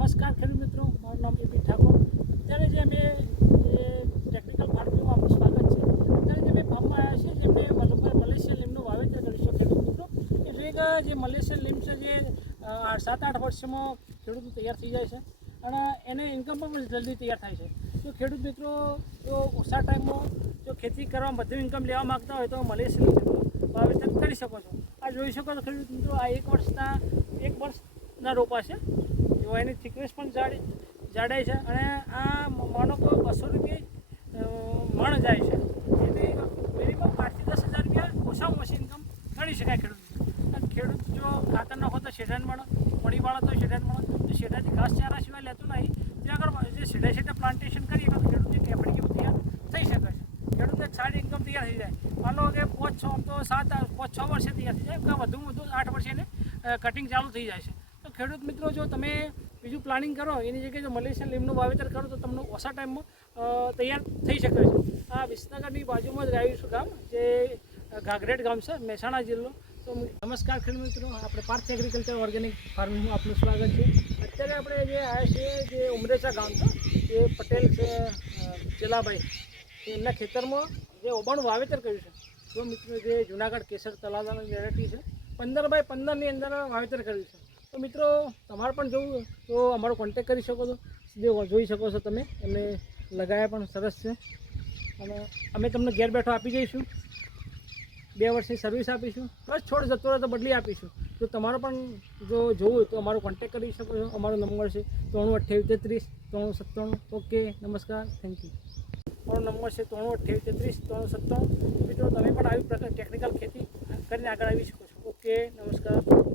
નમસ્કાર ખેડૂત મિત્રો, મારું નામ એપી ઠાકોર. અત્યારે જે અમે જે ટેકનિકલ ફાર્મિંગમાં આપનું સ્વાગત છે. અત્યારે જે અમે ફાર્મમાં આવ્યા છીએ જે અમે મલેશિયન લીમનું વાવેતર કરીશું ખેડૂત મિત્રો. એટલે કે જે મલેશિયન લીમ છે જે 7-8 વર્ષમાં ખેડૂત તૈયાર થઈ જાય છે અને એને ઇન્કમ પણ જલ્દી તૈયાર થાય છે. તો ખેડૂત મિત્રો જો ઓછા ટાઈમમાં જો ખેતી કરવા બધું ઇન્કમ લેવા માગતા હોય તો મલેશિયન લીમનું વાવેતર કરી શકો છો. આ જોઈ શકો છો ખેડૂત મિત્રો, આ 1 વર્ષના રોપા છે. જો એની થિકનેસ પણ જાડાઈ છે અને આ માનો કે 200 રૂપિયા મણ જાય છે. એથી મિનિમમ 8 થી 10 હજાર રૂપિયા ઓછામાં ઓછી ઇન્કમ કરી શકાય ખેડૂત. અને ખેડૂત જો ખાતર નાખો તો શેઢાને મળે, મણીવાળા તો શેઢાને મળે, તો શેઢાથી ઘાસચારા સિવાય લેતું નહીં. ત્યાં આગળ જે શેઢા પ્લાન્ટેશન કરીએ તો ખેડૂતની કેપડી કેવું તૈયાર થઈ શકે છે. ખેડૂતને સારી ઇન્કમ તૈયાર થઈ જાય. માનો કે 5-6 વર્ષે તૈયાર થઈ જાય, વધુમાં વધુ 8 વર્ષે એને કટિંગ ચાલુ થઈ જાય છે. તો ખેડૂત મિત્રો જો તમે બીજું પ્લાનિંગ કરો એની જગ્યાએ જો મલેશિયન લીમનું વાવેતર કરો તો તમને ઓછા ટાઈમમાં તૈયાર થઈ શકે છે. આ વિસનગરની બાજુમાં જ આવ્યું ગામ જે ઘાઘરેટ ગામ છે, મહેસાણા જિલ્લો. તો નમસ્કાર ખેડૂત મિત્રો, આપણે પાર્થ એગ્રીકલ્ચર ઓર્ગેનિક ફાર્મિંગમાં આપનું સ્વાગત છે. અત્યારે આપણે જે આવ્યા છીએ જે ઉમરેચા ગામ છે, એ પટેલ છે ચેલાભાઈ, એમના ખેતરમાં જે ઓબાણું વાવેતર કર્યું છે. જો મિત્રો જે જુનાગઢ કેસર તલાલાની વેરાયટી છે, 15x15ની અંદર વાવેતર કર્યું છે. તો મિત્રો તમારે પણ જોવું તો અમારો કોન્ટેક કરી શકો છો, સીધે જોઈ શકો છો તમે. એમને લગાવ્યા પણ સરસ છે અને અમે તમને ઘેર બેઠો આપી જઈશું. 2 વર્ષની સર્વિસ આપીશું, બસ છોડ જતો રહે તો બદલી આપીશું. જો તમારો પણ જો જોવું તો અમારો કોન્ટેક કરી શકો છો. અમારો નંબર છે 932833 397. ઓકે, નમસ્કાર, થેન્ક યુ. મારો નંબર છે 932833 397. મિત્રો તમે પણ આવી પ્રકાર ટેકનિકલ ખેતી કરીને આગળ આવી શકો છો. ઓકે, નમસ્કાર.